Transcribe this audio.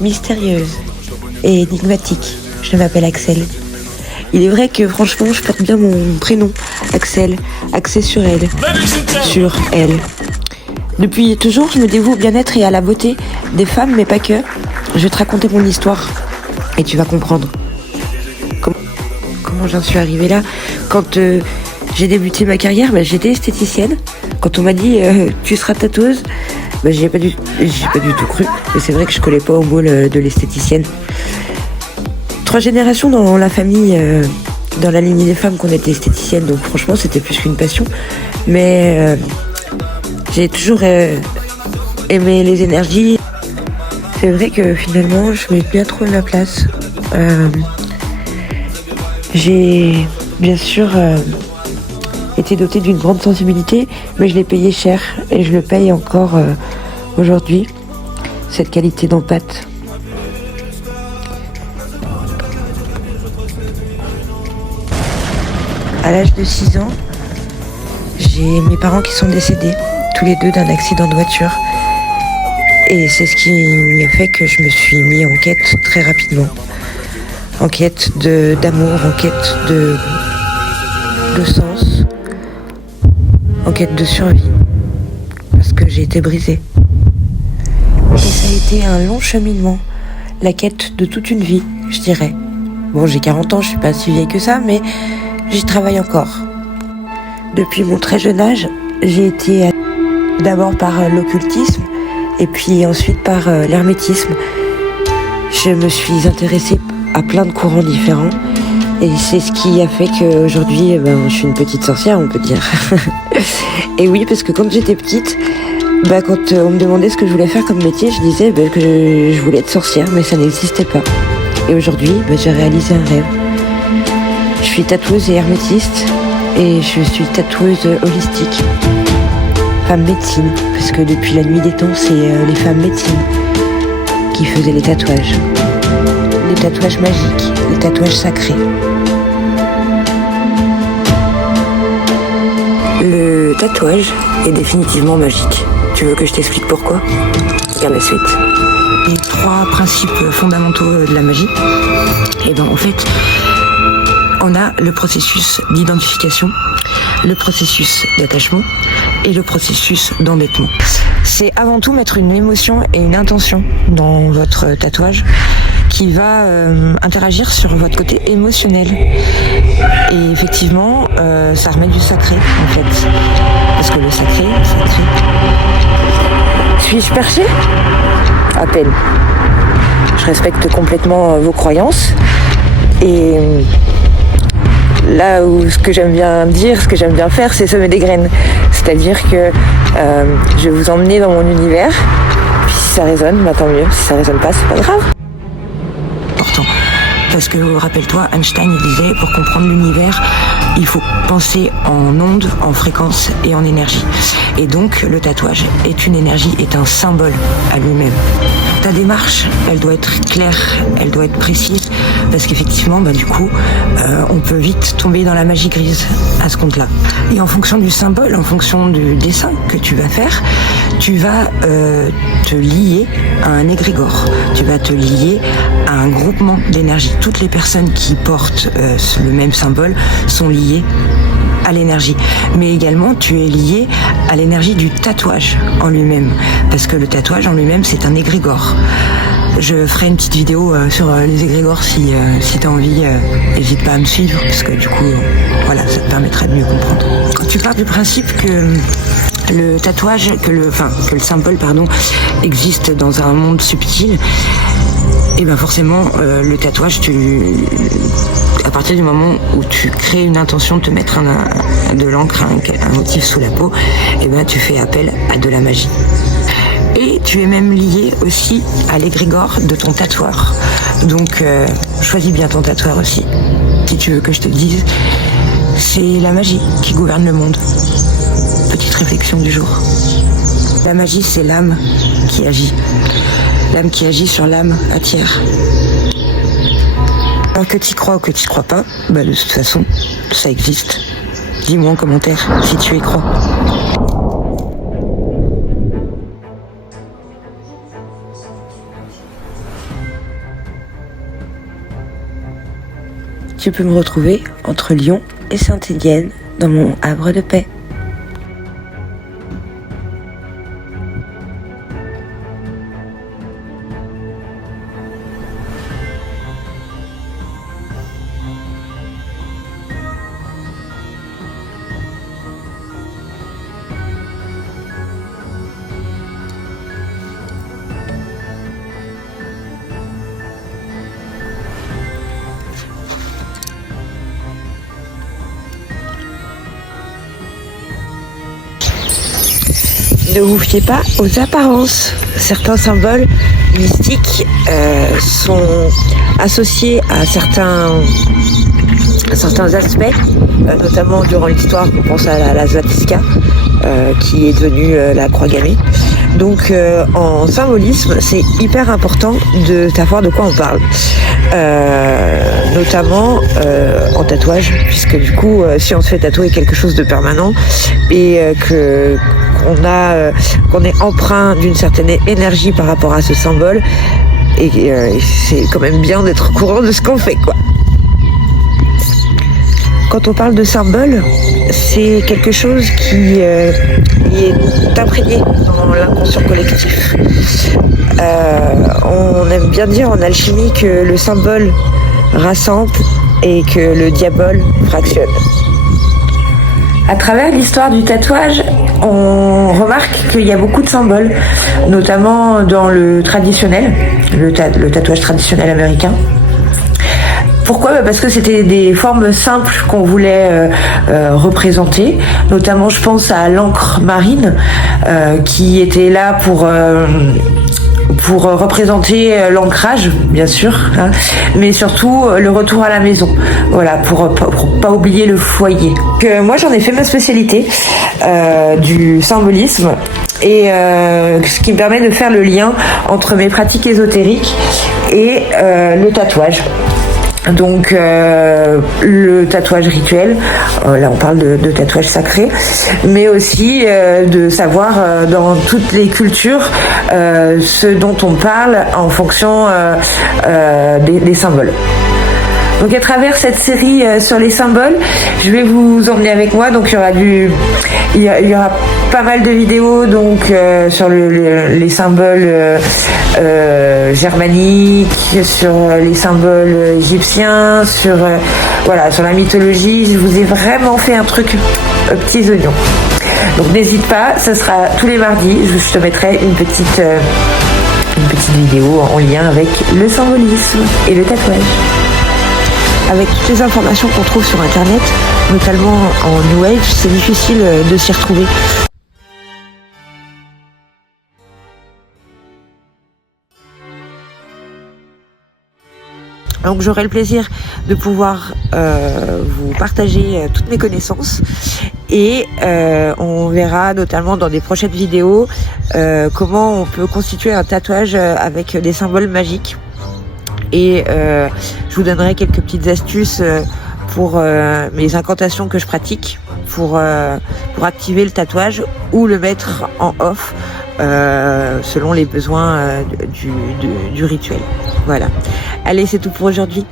Mystérieuse et énigmatique, je m'appelle Axel. Il est vrai que franchement je porte bien mon prénom, Axel, axé sur elle, sur elle. Depuis toujours je me dévoue au bien-être et à la beauté des femmes, mais pas que. Je vais te raconter mon histoire et tu vas comprendre comment j'en suis arrivée là. Quand j'ai débuté ma carrière, j'étais esthéticienne. Quand on m'a dit tu seras tatoueuse, j'ai pas du tout cru. Mais c'est vrai que je collais pas au moule de l'esthéticienne. 3 générations dans la famille, dans la lignée des femmes qu'on était esthéticiennes, donc franchement c'était plus qu'une passion. Mais j'ai toujours aimé les énergies. C'est vrai que finalement je mets bien trop la place. J'ai bien sûr été dotée d'une grande sensibilité, mais je l'ai payé cher et je le paye encore aujourd'hui, cette qualité d'empathie. À l'âge de 6 ans, j'ai mes parents qui sont décédés, tous les deux d'un accident de voiture. Et c'est ce qui a fait que je me suis mis en quête très rapidement. En quête d'amour, en quête de sens, en quête de survie. Parce que j'ai été brisée. Et ça a été un long cheminement. La quête de toute une vie, je dirais. Bon, j'ai 40 ans, je suis pas si vieille que ça, mais j'y travaille encore. Depuis mon très jeune âge, j'ai été d'abord par l'occultisme et puis ensuite par l'hermétisme. Je me suis intéressée à plein de courants différents et c'est ce qui a fait qu'aujourd'hui je suis une petite sorcière, on peut dire. Et oui, parce que quand j'étais petite, quand on me demandait ce que je voulais faire comme métier, je disais que je voulais être sorcière, mais ça n'existait pas. Et aujourd'hui, j'ai réalisé un rêve. Je suis tatoueuse et hermétiste et je suis tatoueuse holistique. Femme médecine, parce que depuis la nuit des temps, c'est les femmes médecines qui faisaient les tatouages. Les tatouages magiques, les tatouages sacrés. Le tatouage est définitivement magique. Tu veux que je t'explique pourquoi ? Regarde la suite. Les 3 principes fondamentaux de la magie, en fait, on a le processus d'identification, le processus d'attachement et le processus d'endettement. C'est avant tout mettre une émotion et une intention dans votre tatouage qui va interagir sur votre côté émotionnel. Et effectivement, ça remet du sacré en fait. Parce que le sacré. Suis-je perché ? À peine. Je respecte complètement vos croyances. Et là où ce que j'aime bien dire, ce que j'aime bien faire, c'est semer des graines. C'est-à-dire que je vais vous emmener dans mon univers. Puis si ça résonne, tant mieux. Si ça résonne pas, c'est pas grave. Important. Parce que, rappelle-toi, Einstein il disait, pour comprendre l'univers, il faut penser en ondes, en fréquences et en énergie. Et donc, le tatouage est une énergie, est un symbole à lui-même. Ta démarche, elle doit être claire, elle doit être précise, parce qu'effectivement, on peut vite tomber dans la magie grise à ce compte-là. Et en fonction du symbole, en fonction du dessin que tu vas faire, tu vas te lier à un égrégore, tu vas te lier à un groupement d'énergie. Toutes les personnes qui portent le même symbole sont liées à l'énergie, mais également tu es lié à l'énergie du tatouage en lui-même, parce que le tatouage en lui-même c'est un égrégore. Je ferai une petite vidéo sur les égrégores si tu as envie, n'hésite pas à me suivre, parce que du coup ça te permettra de mieux comprendre. Quand tu pars du principe que le tatouage, que le symbole existe dans un monde subtil, et forcément le tatouage, à partir du moment où tu crées une intention de te mettre de l'encre, un motif sous la peau, tu fais appel à de la magie. Et tu es même lié aussi à l'égrégore de ton tatoueur. Donc choisis bien ton tatoueur aussi. Si tu veux que je te dise, c'est la magie qui gouverne le monde. Petite réflexion du jour. La magie, c'est l'âme qui agit. L'âme qui agit sur l'âme attire. Alors que tu y crois ou que tu y crois pas, de toute façon, ça existe. Dis-moi en commentaire si tu y crois. Tu peux me retrouver entre Lyon et Saint-Étienne dans mon havre de paix. Ne vous fiez pas aux apparences. Certains symboles mystiques sont associés à certains aspects, notamment durant l'histoire, on pense à la Swastiska, qui est devenue la croix gammée. Donc en symbolisme, c'est hyper important de savoir de quoi on parle. Notamment en tatouage, puisque du coup, si on se fait tatouer quelque chose de permanent et qu'on est empreint d'une certaine énergie par rapport à ce symbole, et c'est quand même bien d'être au courant de ce qu'on fait, quoi. Quand on parle de symbole, c'est quelque chose qui est imprégné dans l'inconscient collectif. On aime bien dire en alchimie que le symbole rassemble et que le diable fractionne. À travers l'histoire du tatouage, on remarque qu'il y a beaucoup de symboles, notamment dans le traditionnel, le tatouage traditionnel américain. Pourquoi ? Parce que c'était des formes simples qu'on voulait représenter. Notamment, je pense à l'encre marine qui était là pour représenter l'ancrage, bien sûr, hein, mais surtout le retour à la maison. Voilà, pour pas oublier le foyer. Moi, j'en ai fait ma spécialité du symbolisme. Et ce qui me permet de faire le lien entre mes pratiques ésotériques et le tatouage. Donc le tatouage rituel, là on parle de tatouage sacré, mais aussi de savoir dans toutes les cultures ce dont on parle en fonction des symboles. Donc à travers cette série sur les symboles, je vais vous emmener avec moi. Donc il y aura pas mal de vidéos donc sur les symboles germaniques, sur les symboles égyptiens, sur la mythologie. Je vous ai vraiment fait un truc petits oignons. Donc n'hésite pas, ce sera tous les mardis. Je te mettrai une petite vidéo en lien avec le symbolisme et le tatouage. Avec toutes les informations qu'on trouve sur internet, notamment en New Age, c'est difficile de s'y retrouver. Donc j'aurai le plaisir de pouvoir vous partager toutes mes connaissances et on verra notamment dans des prochaines vidéos comment on peut constituer un tatouage avec des symboles magiques. Et je vous donnerai quelques petites astuces pour mes incantations que je pratique pour activer le tatouage ou le mettre en off selon les besoins du rituel. Voilà. Allez, c'est tout pour aujourd'hui.